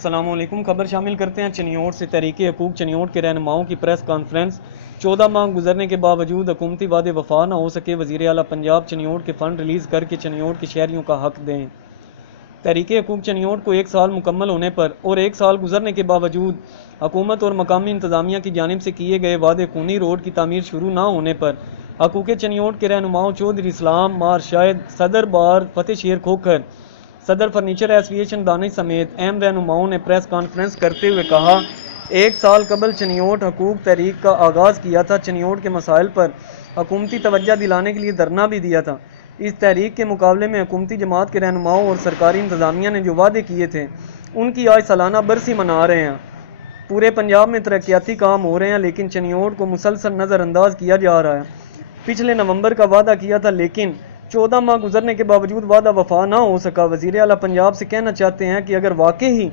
السلام علیکم۔ خبر شامل کرتے ہیں چنیوٹ سے۔ تحریک حقوق چنیوٹ کے رہنماؤں کی پریس کانفرنس۔ 14 ماہ گزرنے کے باوجود حکومتی وعدے وفا نہ ہو سکے، وزیر اعلیٰ پنجاب چنیوٹ کے فنڈ ریلیز کر کے چنیوٹ کے شہریوں کا حق دیں۔ تحریک حقوق چنیوٹ کو 1 سال مکمل ہونے پر اور 1 سال گزرنے کے باوجود حکومت اور مقامی انتظامیہ کی جانب سے کیے گئے وعدے خونی روڈ کی تعمیر شروع نہ ہونے پر حقوق چنیوٹ کے رہنماؤں چودھری اسلام مار شاہد، صدر بار فتح شیر کھوکھر، صدر فرنیچر ایسوسی ایشن دانش سمیت اہم رہنماؤں نے پریس کانفرنس کرتے ہوئے کہا، 1 سال قبل چنیوٹ حقوق تحریک کا آغاز کیا تھا۔ چنیوٹ کے مسائل پر حکومتی توجہ دلانے کے لیے دھرنا بھی دیا تھا۔ اس تحریک کے مقابلے میں حکومتی جماعت کے رہنماؤں اور سرکاری انتظامیہ نے جو وعدے کیے تھے ان کی آج سالانہ برسی منا رہے ہیں۔ پورے پنجاب میں ترقیاتی کام ہو رہے ہیں لیکن چنیوٹ کو مسلسل نظر انداز کیا جا رہا ہے۔ پچھلے نومبر کا وعدہ کیا تھا لیکن 14 ماہ گزرنے کے باوجود وعدہ وفا نہ ہو سکا۔ وزیر اعلیٰ پنجاب سے کہنا چاہتے ہیں کہ اگر واقعی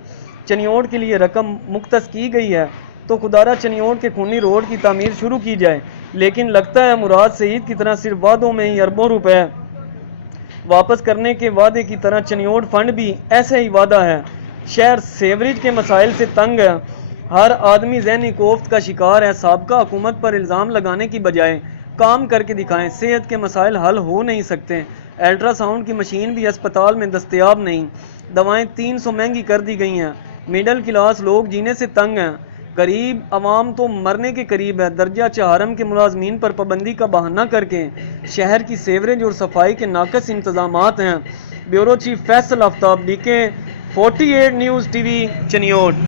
چنیوٹ کے لیے رقم مختص کی گئی ہے تو خدارہ چنیوٹ کے خونی روڈ کی تعمیر شروع کی جائے، لیکن لگتا ہے مراد سعید کی طرح صرف وعدوں میں ہی اربوں روپے واپس کرنے کے وعدے کی طرح چنیوٹ فنڈ بھی ایسے ہی وعدہ ہے۔ شہر سیوریج کے مسائل سے تنگ ہے، ہر آدمی ذہنی کوفت کا شکار ہے۔ سابقہ حکومت پر الزام لگانے کی بجائے کام کر کے دکھائیں۔ صحت کے مسائل حل ہو نہیں سکتے، الٹرا ساؤنڈ کی مشین بھی اسپتال میں دستیاب نہیں، دوائیں 300 مہنگی کر دی گئی ہیں، مڈل کلاس لوگ جینے سے تنگ ہیں، غریب عوام تو مرنے کے قریب ہے۔ درجہ چہارم کے ملازمین پر پابندی کا بہانہ کر کے شہر کی سیوریج اور صفائی کے ناقص انتظامات ہیں۔ بیورو چیف فیصل آفتاب، DK 48 نیوز TV چنیوٹ۔